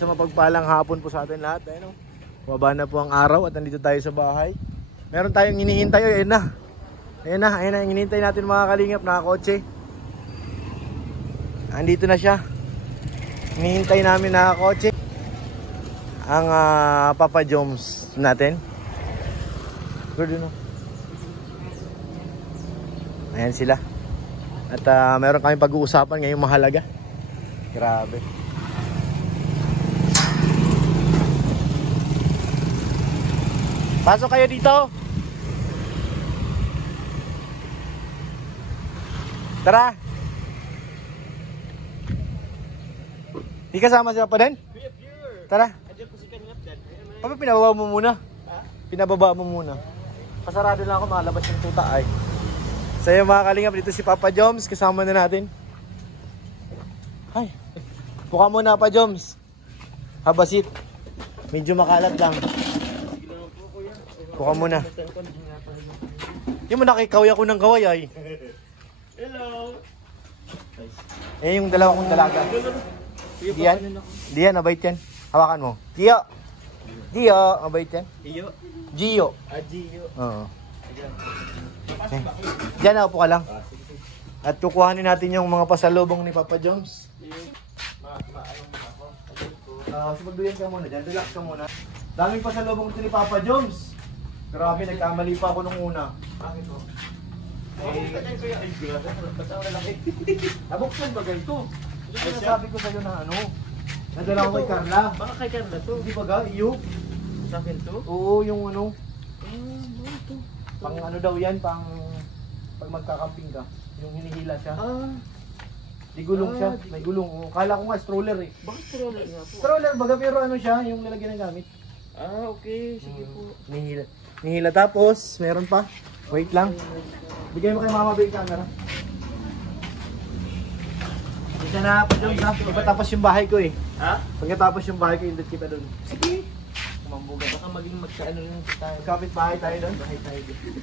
Isang mapagpalang hapon po sa atin lahat. Ayun, baba na po ang araw at nandito tayo sa bahay. Meron tayong hinihintay. Ayun na. Ayun na. Hinihintay natin mga kalingap. Nakakotse. Andito na siya. Hinihintay namin nakakotse. Ang Papa Joms natin. Good, no? Ayan sila. At meron kami pag-uusapan ngayong mahalaga. Grabe. Pasok kayo dito. Tara. Di kasama si Papa din? Tara. Papa, pinababa mo muna. Pinababa mo muna. Pasarado lang ako, malabas yung tuta ay. So yung mga kalingap, dito si Papa Joms. Kasama na natin. Ay. Puka muna Papa Joms. Habasit. Medyo makalat lang. Puka muna. Hindi mo nakikaway ako ng kaway ay. Hello. Eh yung dalawa kong dalaga. Diyan, mabait yan. Hawakan mo. Gio, mabait yan. Gio. Gio. Oo. Okay. Diyan na, upo ka lang. At kukuhanin natin yung mga pasalubong ni Papa Joms. Magduyan ka muna dyan, relax ka muna. Daming pasalubong ito ni Papa Joms. Grabe, nagkamali pa ako nung una. Bakit po? Nabuksan ba ganito? Ay, sabi ko sa'yo na ano, nadala ko kay Carla. Baka kay Carla to. Hindi ba ga, iyo? Sa akin to? Oo, yung ano. Pang ano daw yan, pag magkakamping ka. Yung hinihila siya. Di gulong siya, may gulong. Kala ko nga stroller eh. Bakit stroller nga po? Stroller baga, pero ano siya, yung lalagyan ng gamit. Okay, sige po. Hinihila tapos, meron pa. Wait lang. Bigay mo kay Mama Bay camera. Dito na pa doon ha. Pagkatapos yung bahay ko eh. Ha? Pagkatapos yung bahay ko, indot kita doon. Sige. Kumambuga. Baka maging magkaano rin tayo. Kapit bahay tayo doon. Bahay tayo doon.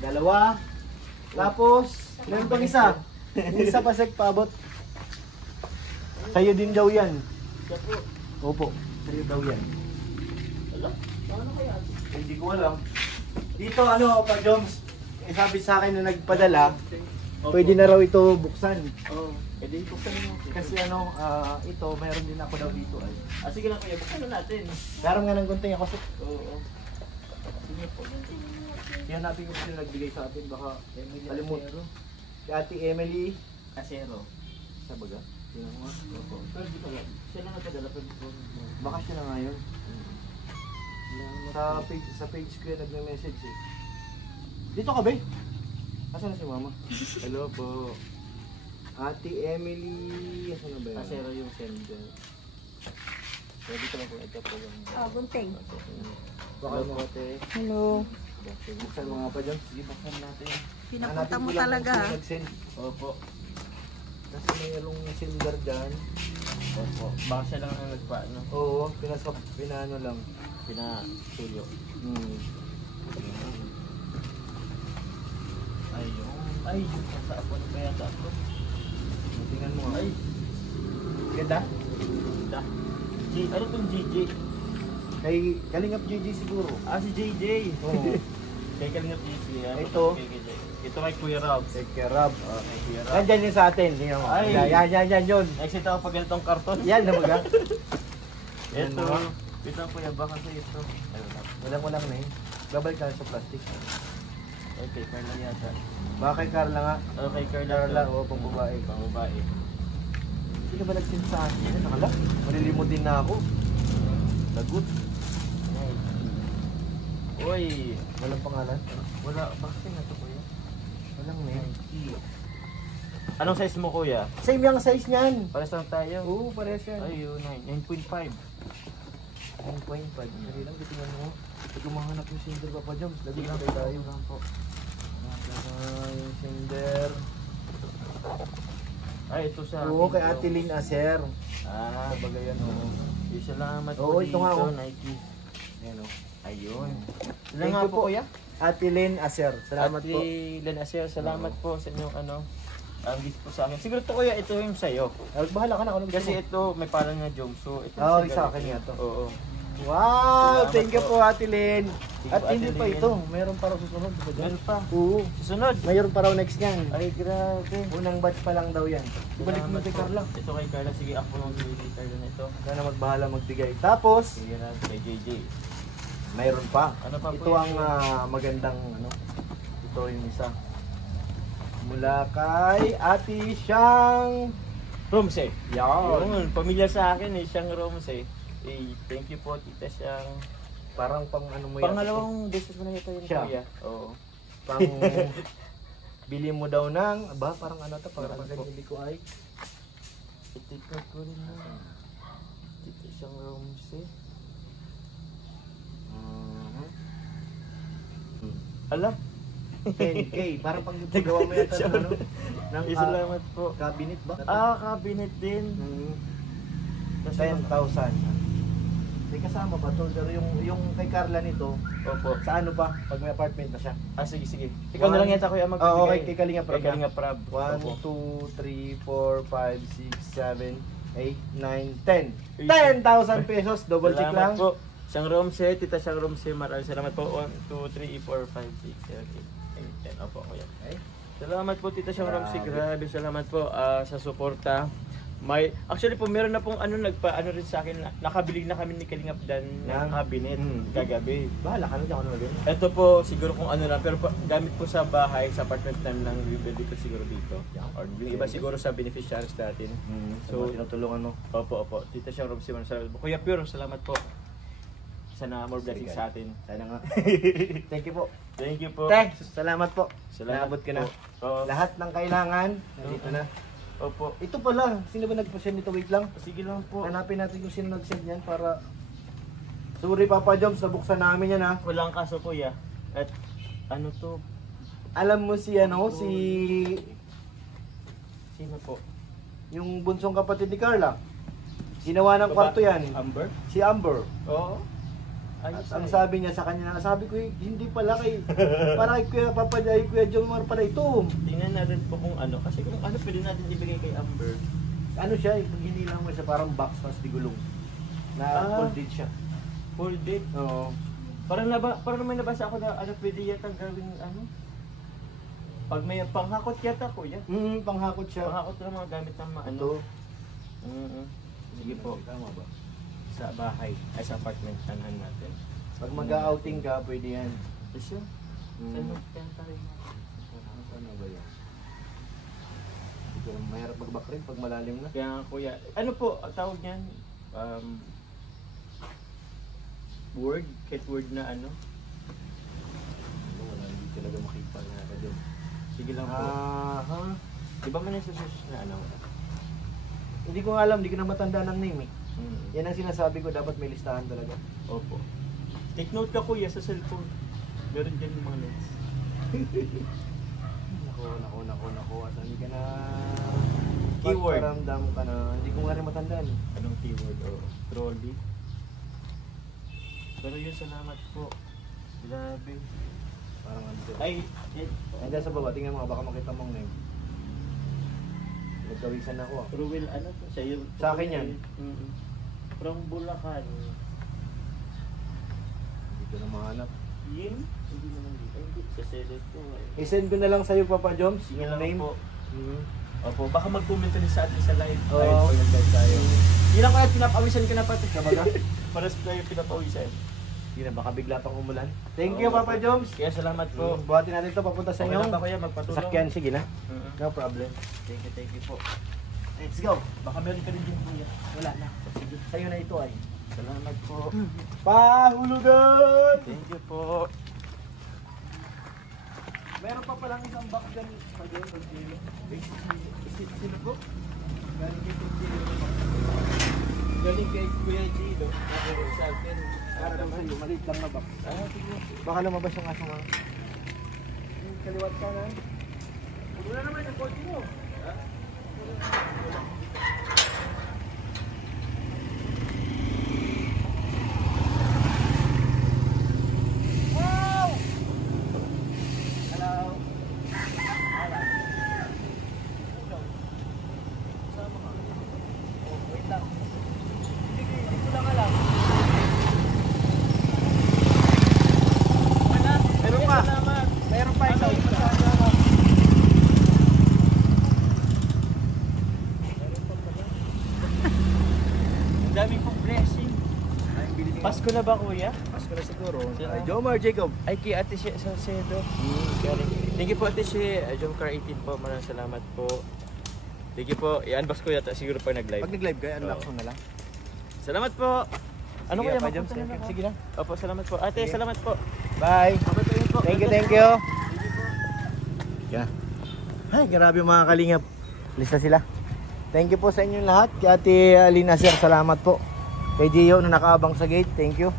Dalawa. Tapos, meron pang isa. Yung isa pa sek paabot. Sa'yo din daw yan. Siya po. Opo. Sa'yo daw yan. Wala? Paano kaya? Hindi ko alam. Dito ano, Pa Joms, sabi sa akin na nagpadala, pwede na raw ito buksan. Oo. Pwede buksan mo. Kasi ano, ito, mayroon din ako daw dito ay. Sige lang kuya, buksan na natin. Meron nga ng gunting ako. Oo. Sige po. Yan natin kung sino nagbigay sa atin, baka Emily kalimutan. Acero. Si Ate Emily. Acero. Sa baga? Yun nga. Opo. Pero di pala. Siya lang nagpadala pero po. Baka siya na ngayon. Sa page ko yan nagme-message eh. Dito ka ba? Asan na si Mama? Hello po. Ate Emily. Asan na ba yan? Acero yung sender. Pwede ko lang po ito po yung... Gunting. Baka mo ate. Hello. Buksan mga pa dyan. Sige, buksan natin. Pinapunta mo Hanapin ko lang talaga. kung sino nag-send. Opo. Kasi mayroong sender dyan. Opo. Baka siya lang ang nagpaano. Oo, pinano lang. Pinasuyo. Ay, yung kasapon pa yata ako. Tingnan mo. Ay, Ganda? ganda. Ano itong GJ? Kay Kalingap JJ siguro. Si JJ. Oo. Kay Kalingap JJ. Ito. Ito kay Kuya Rob. Kay Kerab. Kay Kuya Rob. Nandyan yun sa atin. Tingnan mo. Ay. Yan yun. Exit ako pag ganitong karton. Yan na baga. Ito. Ito ang Kuya Baka sa ito. Walang na yun. Babalik tayo sa plastic. Okay, Carla yata. Baka kay Carla nga. Okay, Carla, oo, pang babae. Pang babae. Sino ba nag-send sa akin? Nakala? Malilimot din na ako. Lagot. Uy. Walang pangalan? Wala. Bakit na ito Kuya? Walang name. Anong size mo Kuya? Same yung size niyan. Pares lang tayo. Oo, parehas yan. Ay, yun. 9.5. 9.5. Dali lang, titingnan mo. Pag umahanap yung sender Papa Joms, lagi lang tayo. lang po. Yung sender. Ay, ito sa... Oo, kay Ate Lynn Acer. Bagay yan, oo. Salamat Oo, po ito nga, oh. Nike. Ayan o. Ayun. Sila Thank nga you po, po. Kuya. Ate Lynn Acer. Salamat po. Ate Len Acer, salamat po sa inyong ano. ang gift po sa akin. Siguro to kuya, ito yung sa'yo. Bahala ka na kung ano gusto Kasi mo. ito, may parang nga Jomso. Ito Oo, yung isa akin nga to. Oo. Wow! Salamat Thank you po, Ate Lynn. Thank At you, Ate hindi pa Lynn. ito. Mayroon pa raw susunod. Di ba dyan? Meron pa. Oo. Susunod. Mayroon pa raw next niyan. Ay, grabe. Unang batch pa lang daw yan. Ibalik mo Salamat kay po. Carla. Ito kay Carla. Sige, ako nung kay Carla na ito. Sana magbahala magbigay. Tapos, Sige na, kay JJ. mayroon pa. Ano pa po Ito yan? ang magandang ano. Ito yung isa. Mula kay Ate Siyang. Romse. Yan. Yun, pamilya sa akin eh, siyang Romse. Eh, thank you po, tita siyang. Parang pang ano mo yan. Pangalawang beses mo na ito yun, Siya. kuya. Oo. Pang bili mo daw ng, aba, parang ano to, parang Parang ganyan ko ay. Itikot ko rin na. Tita siyang Romse. Ala? 10K, parang pang gawa mo yata ng ano, ng Salamat po. cabinet ba? Cabinet din. Mm, Kasi 10,000. May kasama ba to? Pero yung kay Carla nito, Opo. sa ano pa? Pag may apartment na siya. Sige, sige. Ikaw na lang yata kuya magbibigay. Oo, okay, kay Kalinga Prab. Kay Kalinga Prab. 1, Opo. 2, 3, 4, 5, 6, 7, 8, 9, 10. 10,000 pesos, double check lang. Salamat po. Siyang Romse, tita siyang Romse, maraming salamat po. 1, 2, 3, 4, 5, 6, 7, 8, 9, 10. Opo, kuya. Okay. Salamat po tita siyang Romse, Grabe. grabe salamat po sa suporta. Actually po meron na pong nagpa-ano rin sa akin, nakabili na kami ni Kalingap Dan ng Ng? cabinet kagabi. Bahala ka na dyan, ano na gano'n? Ito po siguro kung ano lang, pero gamit po sa bahay, sa apartment namin lang, rebuild dito siguro dito. Or yung iba siguro sa beneficiaries natin. So, So, tinutulungan mo. Opo. Tita siyang Rob Simon. Kuya Pure, salamat po. Sana more blessings Sige. sa atin. Sana nga. Thank you po. Thank you po. Te, salamat po. Salamat Naabot ka na. po. Oo. Lahat ng kailangan, nandito na. Opo. Ito pala, sino ba nagpa-send nito? Wait lang. Sige lang po. Hanapin natin kung sino nag-send yan para... Sorry Papa Joms, nabuksan namin yan ha. Walang kaso kuya. At ano to? Alam mo si ano, si... Sino po? Yung bunsong kapatid ni Carla. Ginawa ng kwarto yan. Amber? Si Amber. Oo. At Ayos ang ay. sabi niya sa kanya, sabi ko, hindi pala kay... para kay Kuya Papa Jay, Kuya Jomar pala ito. Tingnan natin po kung ano. Kasi kung ano pwede natin ibigay kay Amber. Ano siya, pag hinilang mo siya, parang box mas di gulong. Na folded siya. Folded. Oo. Parang may nabasa ako na pwede yata gawing ano. Pag may panghakot yata kuya. Panghakot siya. Panghakot ng mga gamit ng mga ano. Ito. Sige po. Tama ba? Sa bahay. Ay sa apartment. Tanahan natin. Pag mag-outing ka, pwede yan. Yes yun. Saan magkaya tayo na? Ano ba yan? Hindi ko mahirap mag-back rin pag malalim na. Kaya nga kuya. Ano po ang tawag niyan? Word? Kahit word na ano? Wala, hindi talaga makita na ka dyan. Sige lang po. Aha. Di ba man yung susunod na ano? Hindi ko nga alam, hindi ko na matanda ng name eh. Mm. Yan ang sinasabi ko, dapat may listahan talaga. Opo. Take note ka kuya sa cellphone. Meron dyan yung mga notes. Nako. Asan ka na? Keyword. Magparamdam ka na. Hindi ko nga rin matandaan. Anong keyword? O trolley. Pero yun, salamat po. Grabe. Parang ano dyan. Ay, yan. Nandiyan sa baba, tingnan mo, baka makita mong name. Nagkawisan ako ah. Ruel, ano to? Siya yung... Sa akin yan. From Bulacan. Hindi ko na mahanap. Yun? Hindi naman dito. Hindi. Sa select ko. I-send ko na lang sa'yo, Papa Joms, Sige yung lang name. po. Mhm. Opo, baka mag-comment rin sa atin sa live. Oo. Pag nag-live tayo. Yun lang kaya pinapawisan ka na pati. Sabaga? Para sa tayo pinapawisan. Hindi na, baka bigla pang umulan. Thank Oo, you, Papa Joms. Kaya salamat po. Buhatin natin ito papunta sa Okay inyo. lang ba kaya magpatulong? Sakyan, sige na. Mhm. No problem. Thank you po. Let's go. Baka meron ka rin din kuya. Wala na. Sige. Sa'yo na ito ay. Salamat po. Pahulugan! Thank you po. Meron pa palang isang box dyan pa dyan, pag sino. Sino po? Galing kay Kuya. Galing kay Kuya Gino. Ako sa akin. Para daw sa'yo, maliit lang na box. Sige. Baka lumabas yung aso nga. Kaliwat ka na. Wala naman yung kotse mo. Ha? Wow! Hello. Dami pong blessing. Pasko na ba, kuya? Pasko na siguro. Ay, Jomar Jacob. Ay, kay Ate Shea Salcedo. Thank you po, Ate Shea. Jomcar 18 po. Maraming salamat po. Thank you po. I-unbox ko yata siguro pag nag-live. Pag nag-live kayo, unlock mo na lang. Salamat po. Ano Sige, kaya pa, Joms? mapunta na lang? Sige lang. Opo, salamat po. Ate, salamat po. Bye. Babatayin po. Thank you. Yeah. Ay, grabe mga kalingap. Lista sila. Thank you po sa inyong lahat. Kay Ate Alina Sir, salamat po. Kay Gio na nakaabang sa gate, thank you.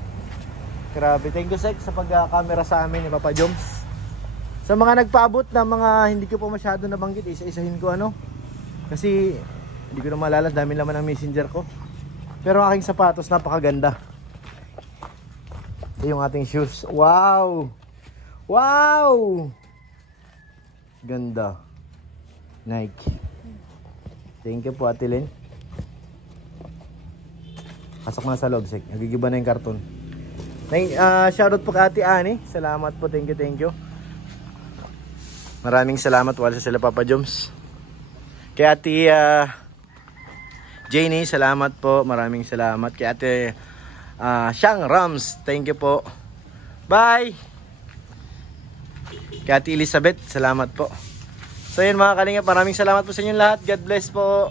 Grabe, thank you Sek sa pagka-camera sa amin ni Papa Joms. Sa mga nagpaabot na mga hindi ko po masyado nabanggit, isa-isahin ko ano. Kasi hindi ko na maalala, dami laman ng messenger ko. Pero ang aking sapatos, napakaganda. Ito yung ating shoes. Wow! Wow! Ganda. Nike. Thank you po Ate Lynn. Pasok na sa loob, Sek. Nagigiba na yung karton. Shoutout po kay Ate Ani. Salamat po. Thank you. Maraming salamat. Wala sa sila Papa Joms. Kay Ate Janie, salamat po. Maraming salamat. Kay Ate Shang Rams, thank you po. Bye! Kay Ate Elizabeth, salamat po. So yun mga kalingap, maraming salamat po sa inyong lahat. God bless po.